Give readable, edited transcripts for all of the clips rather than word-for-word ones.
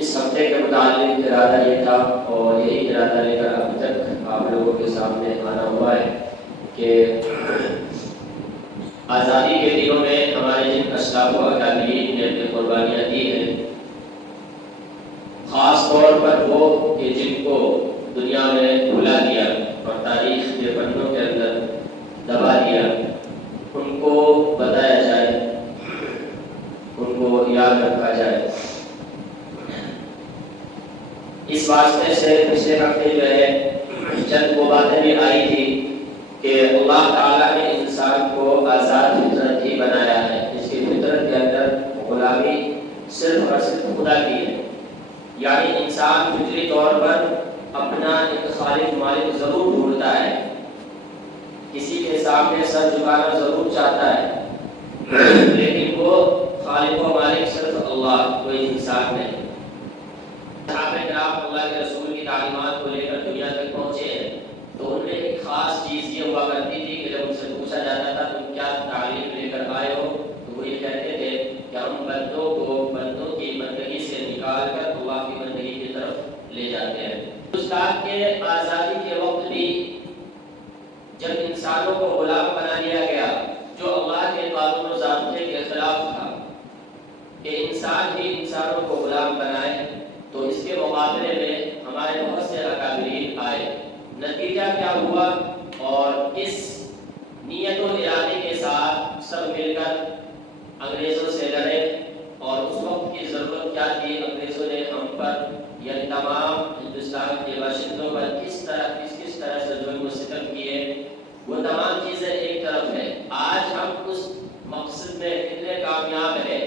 اس ہفتے کے متعلق ارادہ یہ تھا اور یہی ارادہ لے کر ابھی تک آپ لوگوں کے سامنے آنا ہوا ہے کہ آزادی کے دنوں میں ہمارے جن اسلاف و اکابرین نے اپنی قربانیاں دی ہیں، خاص طور پر وہ کہ جن کو دنیا میں بھلا دیا اور تاریخ کے پنوں کے اندر دبا دیا، ان کو بتایا جائے، ان کو یاد رکھا جائے۔ اس واسطے سے پچھلے ہفتے جو ہے چند وہ باتیں بھی آئی تھی کہ اللہ تعالیٰ نے انسان کو آزاد فطرت ہی بنایا ہے، اس کی فطرت کے اندر غلامی صرف اور صرف خدا کی ہے، یعنی انسان فطری طور پر اپنا ایک خالق مالک ضرور ڈھونڈتا ہے، کسی کے سامنے سر جھکانا ضرور چاہتا ہے، لیکن وہ خالق و مالک صرف اللہ، کوئی انسان نہیں۔ صحابہ کرام اللہ کے رسول کی تعلیمات کو لے کر دنیا تک پہنچے ہیں تو ان میں ایک خاص چیز یہ ہوا کرتی تھی کہ جب ان سے پوچھا جاتا تھا تم کیا تعلیم لے کر آئے ہو تو وہ یہ کہتے تھے کہ ہم بندوں کو بندوں کی بندگی سے نکال کر اللہ کی بندگی کی طرف لے جاتے ہیں۔ ہندوستان کے آزادی کے وقت بھی جب انسانوں کو غلام بنا لیا گیا جو اللہ کے قانون و ضابطے کے خلاف تھا کہ انسان ہی انسانوں کو غلام بنائے، تو اس کے مقابلے میں ہمارے بہت سے اکابرین آئے۔ نتیجہ کیا ہوا اور اس نیت و ارادے کے ساتھ سب مل کر انگریزوں سے لڑے، اور اس وقت کی ضرورت کیا تھی، انگریزوں نے ہم پر یعنی تمام ہندوستان کے باشندوں پر کس طرح سے ظلم و ستم کیے، وہ تمام چیزیں ایک طرف ہے۔ آج ہم اس مقصد میں اتنے کامیاب ہیں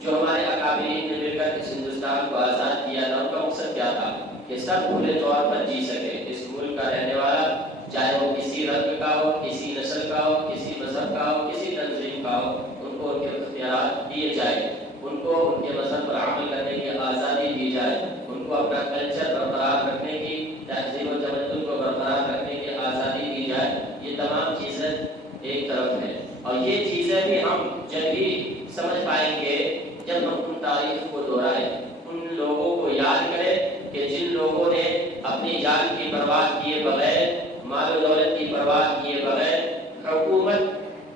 جو ہمارے اکابرین نے مل کر اس ہندوستان کو آزاد کیا تھا، ان کا مقصد کیا تھا کہ سب کھلے طور پر جی سکے۔ اس ملک کا رہنے والا چاہے وہ کسی رنگ کا ہو، کسی نسل کا ہو، کسی مذہب کا ہو، کسی تنظیم کا ہو، ان کو ان کے اختیارات دیے جائے، ان کو ان کے مذہب پر عمل کرنے کی آزادی دی جائے، ان کو اپنا کلچر برقرار رکھنے کی، تہذیب و تمدن کو برقرار رکھنے کی آزادی دی جائے۔ یہ تمام چیزیں ایک طرف ہیں، اور یہ چیزیں بھی ہم جب ہی سمجھ پائیں گے جب ہم ان تاریخ کو دہرائیں، ان لوگوں کو یاد کریں کہ جن لوگوں نے اپنی جان کی پرواہ کیے بغیر، مال و دولت کی پرواہ کیے بغیر، حکومت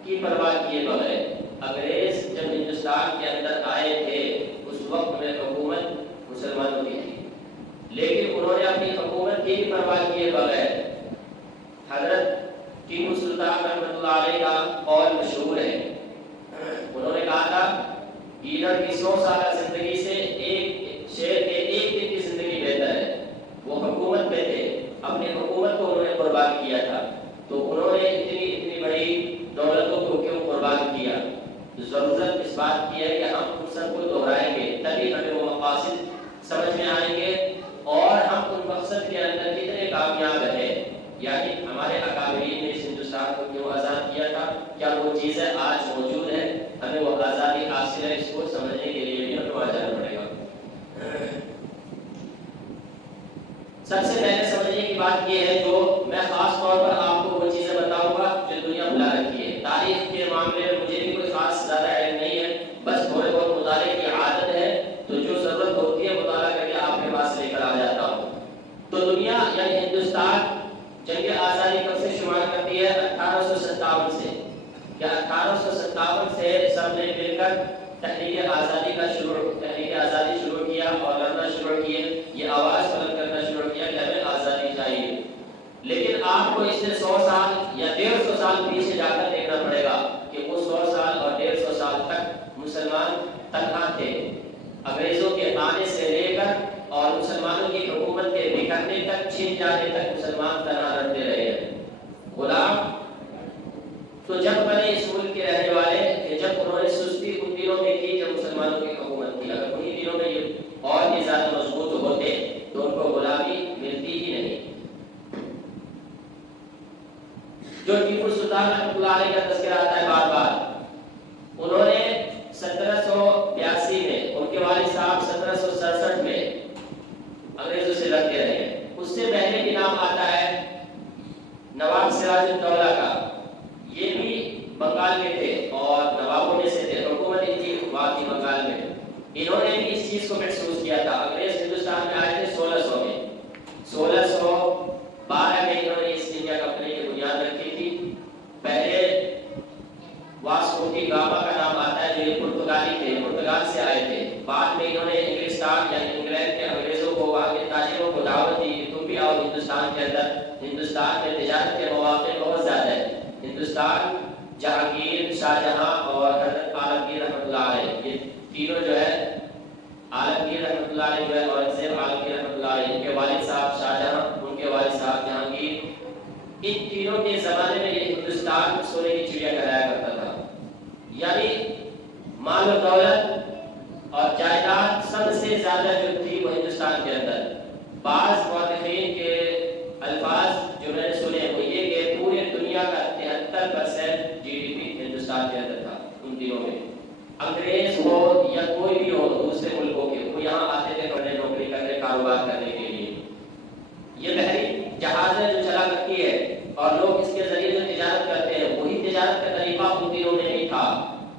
کی پرواہ کیے بغیر، انگریز جب ہندوستان کے اندر آئے تھے اس وقت میں حکومت مسلمانوں کی تھی، لیکن انہوں نے اپنی حکومت کی بھی پرواہ کیے بغیر، حضرت ٹیپو سلطان رحمۃ اللہ علیہ کا قول مشہور ہے، انہوں نے کہا تھا گیدڑ کی 100 سالہ زندگی سے ایک شیر کے ایک دن کی زندگی بہتر ہے۔ وہ حکومت میں تھے، اپنی حکومت کو انہوں نے قربان کیا تھا، تو انہوں نے اتنی بڑی دولتوں کو کیوں قربان کیا؟ ضرورت اس بات کی ہے کہ ہم ان سب کو دہرائیں گے، تبھی ہمیں وہ مقاصد سمجھ میں آئیں گے اور ہم ان مقصد کے اندر کتنے کامیاب ہیں، یعنی ہمارے اکابرین نے اس ہندوستان کو کیوں آزاد کیا تھا، کیا وہ چیزیں آج موجود ہیں، ہمیں وہ آزادی حاصل ہے، اس کو سمجھنے کے لیے بھی ہمیں وہاں جانا پڑے گا۔ سب سے پہلے سمجھنے کی بات یہ ہے جو میں خاص طور پر آپ کو وہ چیزیں بتاؤں گا جو دنیا بھلا رکھی ہے۔ تاریخ کے معاملے میں مجھے بھی کوئی خاص زیادہ علم نہیں ہے، بس تھوڑے بہت مطالعے کی عادت ہے، تو جو ضرورت ہوتی ہے مطالعہ کر کے آپ کے پاس لے کر آ جاتا ہوں۔ تو دنیا یعنی ہندوستان جنگ آزادی کب سے شمار کرتی ہے؟ 1857 سے، یا 1857 سے سب نے مل کر تحریک آزادی شروع کیا اور لڑنا شروع کیے، یہ آواز بلند کرنا شروع کیا کہ ہمیں آزادی چاہیے۔ لیکن آپ کو اس سے 100 سال یا 150 سال پیچھے جا کر دیکھنا پڑے گا کہ وہ 100 سال اور 150 سال تک مسلمان تنہا تھے، انگریزوں کے آنے سے لے کر اور مسلمانوں کی حکومت کے بکھرنے تک، چھن جانے تک مسلمان تنہا لڑتے رہے ہیں۔ غلام تو جب بنے اس ملک کے رہنے والے کہ جب انہوں نے سستی ان دنوں میں کی جب مسلمانوں کی حکومت کی، اگر انہی دنوں میں یہ اور بھی زیادہ مضبوط ہوتے تو ان کو غلامی ملتی ہی نہیں۔ جو ٹیپو سلطان رحمۃ اللہ علیہ کا تذکرہ آتا ہے بار بار، انہوں نے 1782 میں، ان کے والد صاحب 1767 میں انگریزوں سے لڑتے رہے ہیں۔ اس سے پہلے بھی نام آتا ہے نواب سراج الدولہ کا، یہ بھی بنگال کے تھے اور نوابوں میں سے تھے، حکومت ان کی وہاں تھی بنگال میں، انہوں نے بھی اس چیز کو محسوس کیا تھا۔ انگریز صاحب یعنی انگلینڈ کے انگریزوں کو وہاں کے تاجروں کو دعوت دی کہ تم بھی آؤ ہندوستان کے اندر. ہندوستان میں تجارت کے مواقع بہت زیادہ ہیں. ہندوستان جہانگیر، شاہجہاں اور حضرت عالمگیر رحمۃ اللہ علیہ، یہ تینوں جو ہے، عالمگیر رحمۃ اللہ علیہ جو ہے اورنگزیب عالمگیر رحمۃ اللہ علیہ، ان کے والد صاحب شاہجہاں، ان کے والد صاحب جہانگیر، ان تینوں کے زمانے میں یہ ہندوستان سونے کی چڑیا کہلایا کرتا تھا. یعنی مال و دولت اور جائیداد سب سے زیادہ جو تھی وہ ہندوستان کے اندر. بعض مورخین کے الفاظ جو میں نے سنے وہ یہ کہ پورے دنیا کا 73% GDP ہندوستان کے اندر تھا ان دنوں میں. انگریز ہو یا کوئی بھی ہو دوسرے ملکوں کے، وہ یہاں آتے تھے پڑھنے، نوکری کرنے، کاروبار کرنے کے لیے. یہ بحری جہازیں جو چلا کرتی ہے اور لوگ اس کے ذریعے جو تجارت کرتے ہیں، وہی تجارت کا طریقہ ان دنوں میں نہیں تھا.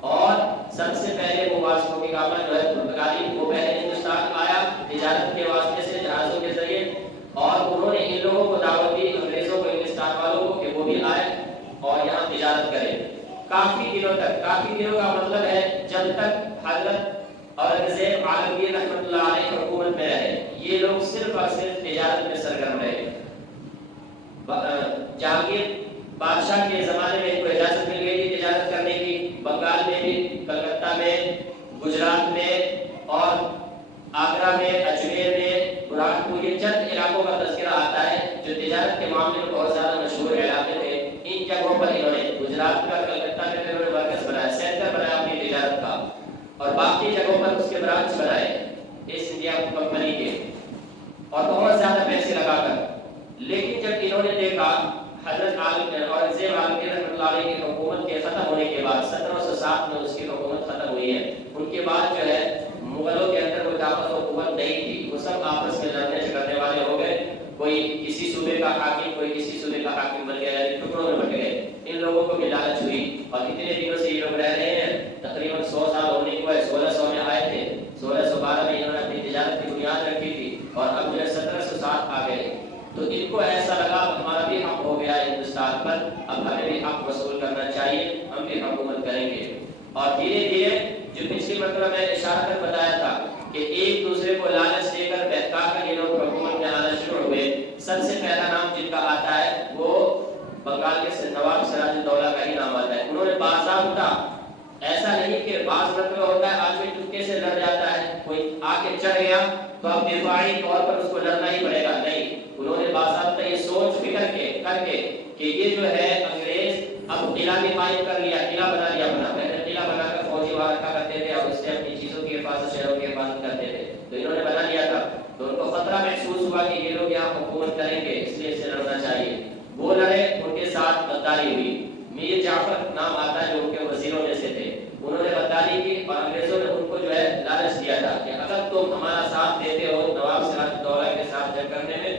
اور سب سے پہلے وہ واسکو دی گاما جو ہے پرتگالی، وہ پہلے ہندوستان آیا تجارت کے واسطے سے جہازوں کے ذریعے، اور انہوں نے ان لوگوں کو دعوت دی، انگریزوں کو، انگلستان والوں کو، کہ وہ بھی آئے اور یہاں تجارت کریں. کافی دنوں تک، کافی دنوں کا مطلب ہے جب تک حضرت اورنگزیب عالمگیر رحمۃ اللہ علیہ حکومت میں رہے، یہ لوگ صرف اور صرف تجارت میں سرگرم رہے. جہانگیر بادشاہ کے زمانے میں ان کو اجازت مل گئی تھی تجارت کرنے کی، بنگال میں بھی، کلکتہ میں، گجرات میں اور آگرہ میں، اجمیر میں، برہانپور، یہ چند علاقوں کا تذکرہ آتا ہے جو تجارت کے معاملے میں بہت زیادہ مشہور علاقے تھے. ان جگہوں پر انہوں نے گجرات میں اور کلکتہ میں انہوں نے مرکز بنایا، سینٹر بنایا اپنی تجارت کا، اور باقی جگہوں پر اس کے برانچ بنائے ایسٹ انڈیا کمپنی کے، اور بہت زیادہ پیسے لگا کر. لیکن جب انہوں نے دیکھا حضرت اورنگزیب عالمگیر رحمۃ اللہ علیہ کی حکومت کے ختم ہونے کے بعد، 1707 میں اس کی حکومت ختم ہوئی ہے، ان کے بعد جو ہے مغلوں کے اندر کوئی طاقت و حکومت نہیں تھی، وہ سب آپس میں لڑنے جھگڑنے والے ہو گئے. کوئی کسی صوبے کا حاکم، کوئی کسی صوبے کا حاکم بن گیا، یعنی ٹکڑوں میں بٹ گئے. ان لوگوں کو بھی لالچ ہوئی، اور اتنے دنوں سے یہ لوگ رہ رہے ہیں، تقریباً 100 سال ہونے کو ہے. 1600 میں آئے تھے، 1612 میں انہوں نے اپنی تجارت کی بنیاد رکھی تھی، اور اب جو ہے 1707 آ گئے. تو ان کو ایسا لگا ہمارا بھی حق ہو گیا ہے ہندوستان پر، اب ہمیں بھی حق وصول کرنا چاہیے، ہم بھی حکومت کریں گے. اور دھیرے دھیرے جو پچھلی مرتبہ میں نے اشارہ کر بتایا تھا کہ ایک دوسرے کو لالچ دے کر بہکا کر یہ لوگ حکومت میں آنا شروع ہوئے. سب سے پہلا نام جن کا آتا ہے وہ بنگال کے نواب سراج الدولہ کا ہی نام آتا ہے. انہوں نے باضابطہ، ایسا نہیں کہ بعض مرتبہ ہوتا ہے آدمی چپکے سے لڑ جاتا ہے، کوئی آ کے چڑھ گیا تو اب دفاعی طور پر اس کو لڑنا ہی پڑے گا، نہیں. انہوں نے باضابطہ یہ سوچ فکر کر کے کہ یہ جو ہے انگریز اب قلعہ بھی قائم کر لیا، قلعہ بنا لیا اپنا، پہلے قلعہ بنا کر فوجی وہاں رکھا کرتے تھے، اور اس سے اپنی چیزوں کی حفاظت، شہروں کی حفاظت کرتے تھے. تو انہوں نے بنا لیا تھا، تو ان کو خطرہ محسوس ہوا کہ یہ لوگ یہاں حکومت کریں گے، اس لیے اس سے لڑنا چاہیے. وہ لڑے، ان کے ساتھ غداری ہوئی. میر جعفر نام آتا ہے جو ان کے وزیروں میں سے تھے، انہوں نے غداری کی، اور انگریزوں نے ان کو جو ہے لالچ دیا تھا کہ اگر تم ہمارا ساتھ دیتے ہو نواب سراج الدولہ کے ساتھ جنگ کرنے میں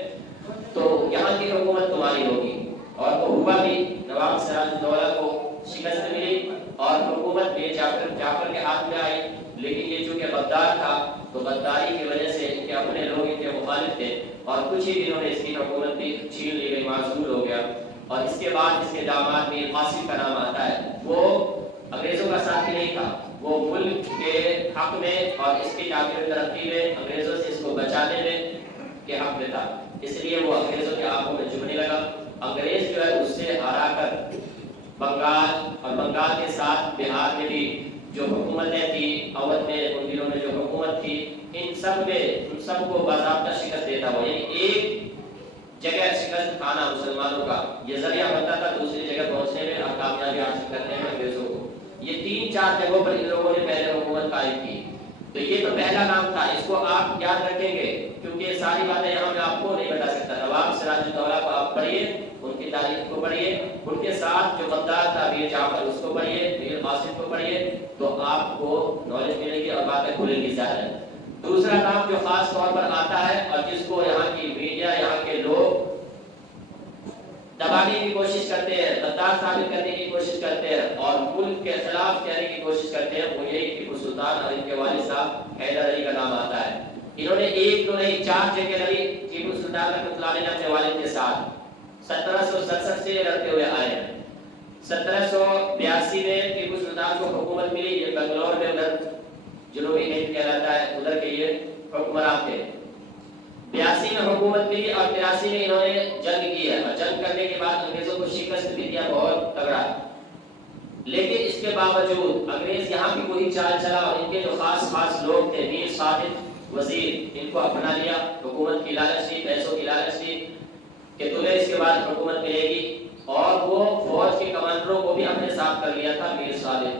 تو یہاں کی حکومت تمہاری ہوگی. اور وہ ہوا بھی، نواب سراج الدولہ کو شکست ملی اور حکومت میر جعفر کے ہاتھ میں آئی. لیکن یہ چونکہ غدار تھا تو غداری کی وجہ سے ان کے اپنے لوگ ان کے مخالف تھے، اور کچھ ہی دنوں میں اس کی حکومت بھی چھین لی گئی، معزول ہو گیا. اور اس کے بعد اس کے داماد میر قاسم کا نام آتا ہے. وہ انگریزوں کا ساتھی نہیں تھا، وہ ملک کے حق میں اور اس کی تعمیر ترقی میں، انگریزوں سے اس کو بچانے میں کے حق میں تھا. اس لیے وہ انگریزوں کے آنکھوں میں جھکنے لگا. انگریز جو ہے اس سے ہرا کر بنگال، اور بنگال کے ساتھ بہار میں بھی جو حکومتیں تھیں، اودھ میں ان دنوں میں جو حکومت تھی، ان سب کو باضابطہ شکست دیتا ہوا. یعنی ایک جگہ شکست کھانا مسلمانوں کا یہ ذریعہ بنتا تھا دوسری جگہ پہنچنے میں اور کامیابی حاصل کرنے میں انگریزوں کو. یہ 3-4 جگہوں پر ان لوگوں نے پہلے حکومت قائم کی. تو یہ تو پہلا نام تھا، اس کو آپ یاد رکھیں گے کیونکہ ساری باتیں یہاں میں آپ کو نہیں بتا سکتا. نواب سراج الدولہ کو آپ پڑھیے، ان کی تاریخ کو پڑھیے، ان کے ساتھ جو غدار تھا میر جعفر اس کو پڑھیے، میر قاسم کو پڑھیے، تو آپ کو نالج ملے گی اور باتیں کھلیں گی زیادہ. دوسرا نام جو خاص طور پر آتا ہے اور جس کو یہاں کی میڈیا، یہاں کے لوگ دبانے کی کوشش کرتے ہیں، غدار ثابت کرنے کی کوشش کرتے ہیں اور ملک کے خلاف کہنے کی کوشش کرتے ہیں، وہ یہی ٹیپو سلطان اور ان کے والد صاحب حیدر علی کا نام آتا ہے. انہوں نے ایک دو نہیں 4 جگہ لڑی ٹیپو سلطان رحمۃ اللہ علیہ اپنے والد کے ساتھ. 1767 سے لڑتے ہوئے آئے ہیں. 1782 میں ٹیپو سلطان کو حکومت ملی، یہ بنگلور میں ادھر جنوبی ہند کہلاتا ہے، ادھر کے یہ حکومت حکمران تھے. 82 میں حکومت ملی اور 83 میں انہوں نے جنگ کی ہے اور جنگ کرنے کے بعد انگریزوں کو شکست بھی دیا بہت تگڑا. لیکن اس کے باوجود انگریز یہاں بھی وہی چال چلا اور ان کے جو خاص لوگ تھے میر صادق وزیر ان کو اپنا لیا. حکومت کی لالچ دی, پیسوں کی لالچ دی کہ تمہیں اس کے بعد حکومت ملے گی, اور وہ فوج کے کمانڈروں کو بھی اپنے ساتھ کر لیا تھا میر صادق.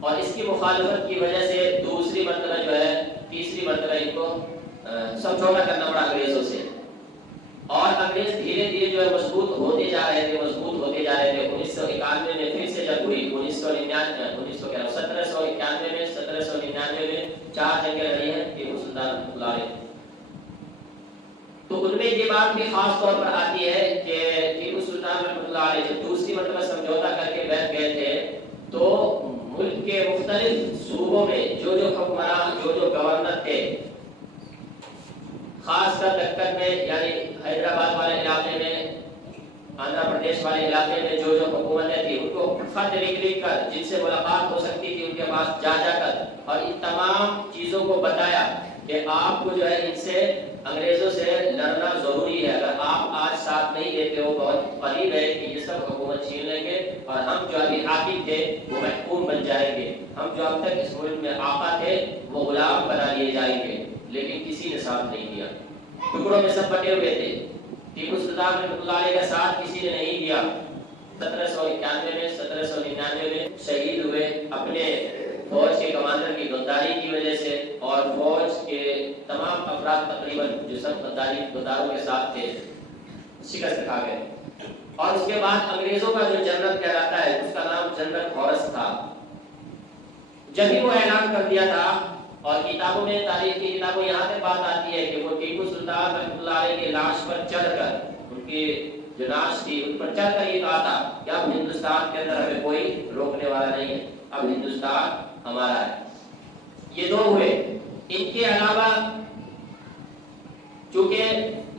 اور اس کی مخالفت کی وجہ سے دوسری مرتبہ جو ہے تیسری مرتبہ ان کو سمجھوتا کرنا پڑا انگریزوں سے. اور انگریز دھیرے دھیرے جو ہے مضبوط ہوتے جا رہے تھے. 1991 میں پھر سے جنگ ہوئی. 1791 میں 1799 میں 4 جنگیں لڑی ہیں ٹیپو سلطان رحمۃ اللہ علیہ. تو ان میں یہ بات بھی خاص طور پر آتی ہے کہ ٹیپو سلطان رحمۃ اللہ علیہ جب دوسری مرتبہ سمجھوتا کر کے بیٹھ گئے تھے تو ملک کے مختلف صوبوں میں جو حکمران جو گورنر تھے, خاص کر دکن میں یعنی حیدرآباد والے علاقے میں, آندھرا پردیش والے علاقے میں جو حکومتیں تھیں ان کو خط لکھ کر جن سے ملاقات ہو سکتی تھی ان کے پاس جا کر اور ان تمام چیزوں کو بتایا کہ آپ کو جو ہے ان سے انگریزوں سے لڑنا ضروری ہے. اگر آپ آج ساتھ نہیں دیتے ہو بہت قریب ہے کہ یہ سب حکومت چھین لیں گے اور ہم جو ابھی حاکم تھے وہ محکوم بن جائیں گے. ہم جو اب تک اس ملک میں آقا تھے وہ غلام بنا لیے جائیں گے. لیکن کسی نے ساتھ نہیں دیا. ٹکڑوں میں سب بٹے ہوئے تھے. ٹیپو سلطان رحمۃ اللہ علیہ کا ساتھ کسی نے نہیں دیا. 1791 میں 1799 میں شہید ہوئے اپنے فوج کے کمانڈر کی غداری کی وجہ سے, اور فوج کے تمام افراد تقریباً جو سب غداروں کے ساتھ تھے شکست کھا گئے. اور اس کے بعد انگریزوں کا جو جنرل کہلاتا ہے اس کا نام جنرل ہارس تھا. جب ہی وہ اعلان کر دیا تھا, اور کتابوں میں تاریخ کی کتابوں یہاں تک بات آتی ہے کہ وہ ٹیپو سلطان رحمۃ اللہ علیہ کی لاش پر چڑھ کر, ان کی جو لاش تھی ان پر چڑھ کر یہ کہا تھا کہ اب ہندوستان کے اندر ہمیں کوئی روکنے والا نہیں ہے, اب ہندوستان ہمارا ہے. یہ 2 ہوئے. ان کے علاوہ چونکہ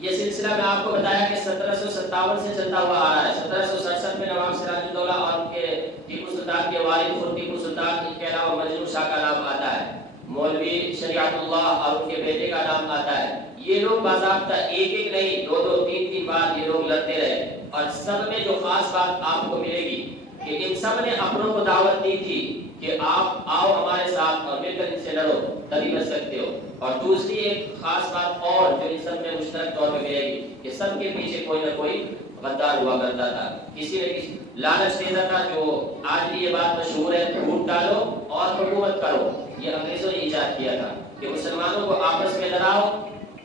یہ سلسلہ میں آپ کو بتایا کہ 1757 سے چلتا ہوا آ رہا ہے. 1767 میں نواب سراج الدولہ اور ان کے ٹیپو سلطان کے والد خود ٹیپو سلطان, ان کے علاوہ مجنون شاہ کا نام آتا ہے, مولوی شریعت اللہ اور ان کے بیٹے کا نام آتا ہے. یہ لوگ باضابطہ ایک نہیں 2 3 بار یہ لوگ لڑتے رہے. اور سب میں جو خاص بات آپ کو ملے گی کہ ان سب نے اپنوں کو دعوت دی تھی کہ آپ آؤ ہمارے ساتھ اور مل کر ان سے لڑو تبھی بچ سکتے ہو. اور دوسری ایک خاص بات اور جو ان سب میں مشترک طور پہ ملے گی کہ سب کے پیچھے کوئی نہ کوئی غدار ہوا کرتا تھا. کسی نے کسی لالچ دیتا تھا. جو آج بھی یہ بات مشہور ہے, ووٹ ڈالو اور حکومت کرو, یہ انگریزوں نے ایجاد کیا تھا کہ مسلمانوں کو آپس میں لڑاؤ,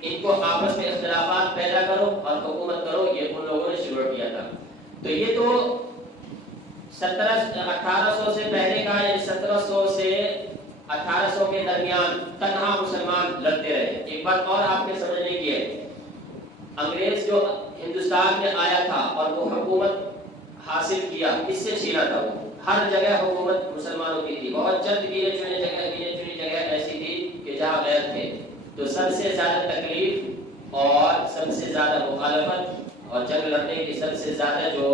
ان کو آپس میں اختلافات پیدا کرو اور حکومت کرو. یہ ان لوگوں نے شروع کیا تھا. تو یہ تو 1800 سے پہلے کا, یعنی 1700 سے 1800 کے درمیان تنہا مسلمان لڑتے رہے. ایک بات اور آپ کے سمجھنے کی ہے, انگریز جو ہندوستان میں آیا تھا اور وہ حکومت حاصل کیا, کس سے چھینا تھا؟ وہ ہر جگہ حکومت مسلمانوں کی تھی. بہت چند گنے چنی جگہ ایسی تھی کہ جہاں غیر تھے. تو سب سے زیادہ تکلیف اور سب سے زیادہ مخالفت اور جنگ لڑنے کی سب سے زیادہ جو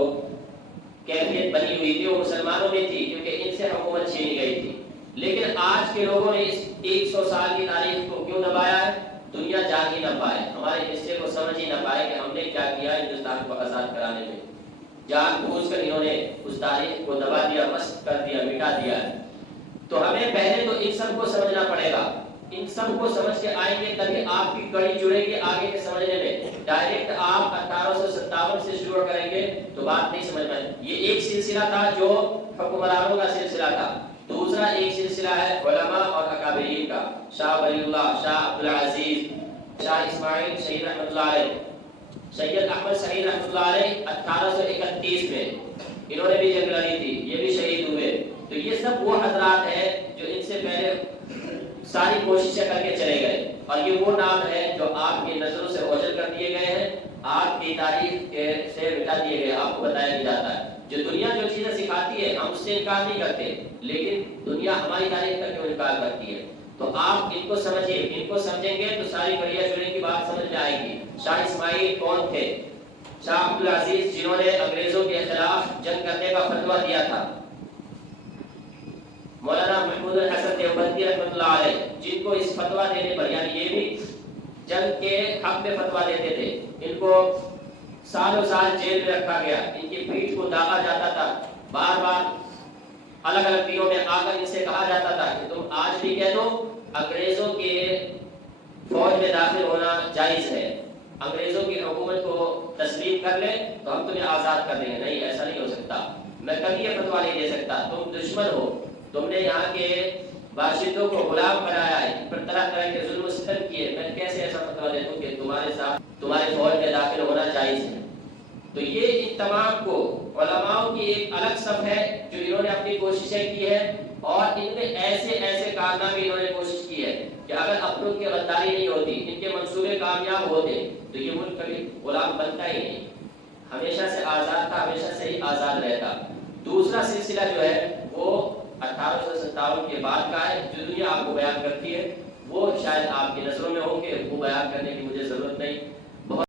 کیفیت بنی ہوئی تھی وہ مسلمانوں میں تھی, کیونکہ ان سے حکومت چھینی گئی تھی. لیکن آج کے لوگوں نے اس 100 سال کی تاریخ کو کیوں دبایا ہے؟ دنیا جان ہی نہ پائے, ہمارے حصے کو سمجھ ہی نہ پائے کہ ہم نے کیا کیا ہندوستان کو آزاد کرانے میں. جان بوجھ کر انہوں نے اس تاریخ کو دبا دیا, مسخ کر دیا, مٹا دیا. تو ہمیں پہلے تو ان سب کو سمجھنا پڑے گا. ان سب کو سمجھ کے آئیں گے تبھی آپ کی کڑی جڑے گی آگے کے سمجھنے میں. ڈائریکٹ آپ 1857 سے شروع کریں گے تو بات نہیں سمجھ میں. یہ ایک سلسلہ تھا جو حکمرانوں کا سلسلہ تھا. دوسرا ایک سلسلہ ہے علماء اور اکابرین کا. شاہ ولی اللہ, شاہ عبدالعزیز, شاہ اسماعیل شہید رحمۃ اللہ علیہ, سید احمد شہید رحمۃ اللہ علیہ 1831 میں انہوں نے بھی جنگ لڑی تھی, یہ بھی شہید ہوئے. تو یہ سب وہ حضرات ہیں جو ان سے پہلے ساری کوششیں کر کے چلے گئے, اور یہ وہ نام ہے جو آپ کی نظروں سے اوجھل کر دیے گئے ہیں, آپ کی تاریخ سے مٹا دیے گئے. آپ کو بتایا نہیں جاتا ہے. جو دنیا جو چیزیں سکھاتی ہے ہم اس سے انکار نہیں کرتے, لیکن دنیا ہماری تاریخ کا کیوں انکار کرتی ہے؟ تو آپ ان کو سمجھیے, ان کو سمجھیں گے تو ساری کڑیاں جڑنے کی بات سمجھ میں آئے گی. شاہ اسماعیل کون تھے؟ شاہ عبدالعزیز جنہوں نے انگریزوں کے خلاف جنگ کرنے کا فتویٰ دیا تھا. مولانا محمود الحسن دیوبندی رحمۃ اللہ علیہ، جن کو اس فتویٰ دینے پر، یعنی یہ بھی جنگ کے حق میں فتویٰ دیتے تھے، ان کو سالوں سال جیل میں رکھا گیا، ان کی پیٹھ کو داغا جاتا تھا، بار بار الگ الگ دنوں میں آ کر ان سے کہا جاتا تھا کہ تم آج بھی کہہ دو انگریزوں کے فوج میں داخل ہونا جائز ہے، انگریزوں کی حکومت کو تسلیم کر لے تو ہم تمہیں آزاد کر دیں گے۔ نہیں، ایسا نہیں ہو سکتا، میں کبھی یہ فتویٰ نہیں دے سکتا، تم دشمن ہو، تم نے یہاں کے باشندوں کو غلام بنایا ہے، ان پر طرح طرح کے ظلم و ستم کیے، میں کیسے ایسا فتویٰ دے دوں کہ تمہارے ساتھ تمہارے فوج میں داخل ہونا جائز ہے۔ تو یہ ان تمام کو علماء کی ایک الگ صف ہے جو انہوں نے اپنی کوششیں کی ہے، اور ان میں ایسے ایسے کارنامے انہوں نے کوشش کی ہے کہ اگر اپنوں کی غداری نہیں ہوتی، ان کے منصوبے کامیاب ہوتے تو یہ ملک کبھی غلام بنتا ہی نہیں، ہمیشہ سے آزاد تھا، ہمیشہ سے ہی آزاد رہتا۔ دوسرا سلسلہ جو ہے وہ 1857 کے بعد کا ہے، جو دنیا آپ کو بیان کرتی ہے وہ شاید آپ کی نظروں میں ہو کہ وہ بیان کرنے کی مجھے ضرورت نہیں۔